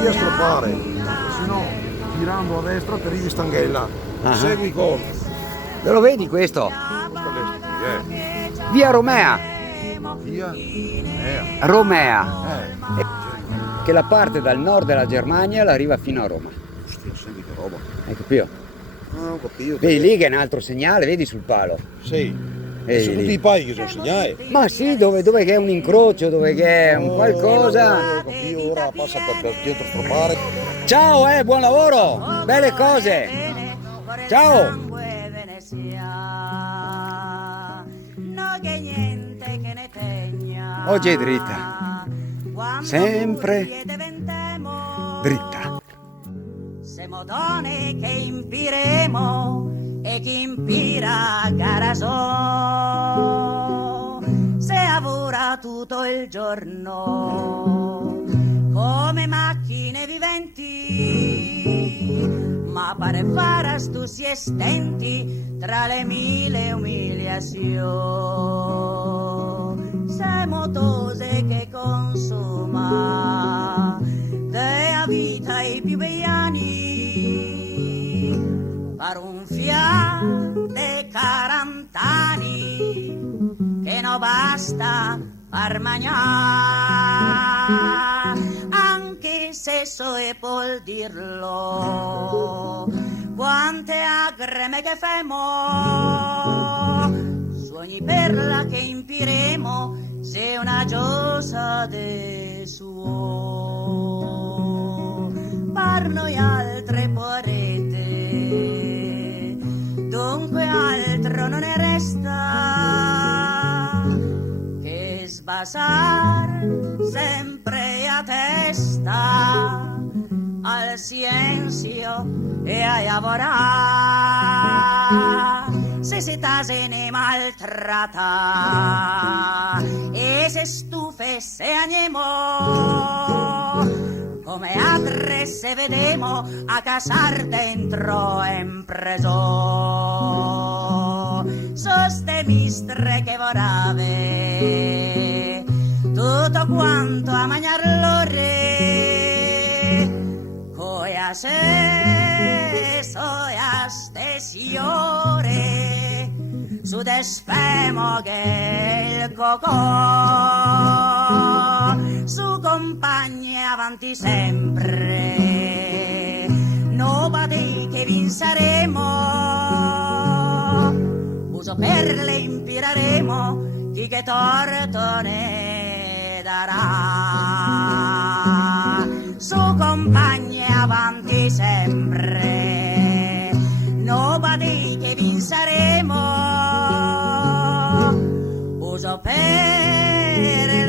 via Stropare, se no girando a destra ti arrivi Stanghella. Segui con Dove lo vedi questo? questa Via Romea. via Romea. Che la parte dal nord della Germania la arriva fino a Roma. Ostia, senti che roba. Hai capito? Non ho capito. Vedi lì che è un altro segnale, vedi sul palo. Sì. Vedi Sono tutti lì. i pai che sono segnali. Ma sì, dove che è un incrocio, dove che è un qualcosa. Ho capito, ora passa per dietro Stropare. Ciao, buon lavoro, belle cose. Ciao. Oggi è dritta, sempre dritta. Siamo donne che impiremo e chi impira garaso. Se lavora tutto il giorno come macchine viventi, ma pare fare astuti e stenti tra le mille umiliazioni. Siamo tose che consuma della vita i più begli anni, per un fiate 40 anni che non basta per mangiare, anche se so e può dirlo, quante agreme che femo, sogni per la che impiremo, se una giosa de suo. Per noi altre porete, dunque altro non ne resta che sbasar sempre a testa al silenzio e a lavorare. Se si tase ne maltratta e se stufe se agnemo, come altre se vedemo a casar dentro impreso. Soste mistre che vorave tutto quanto a mangiar l'ore, coia se soia stesiore su despemo che il cocò, su compagni avanti sempre, nobody che vinceremo, uso per le impiraremo chi che torto ne darà. Su compagni avanti sempre, nobody che vinceremo, uso per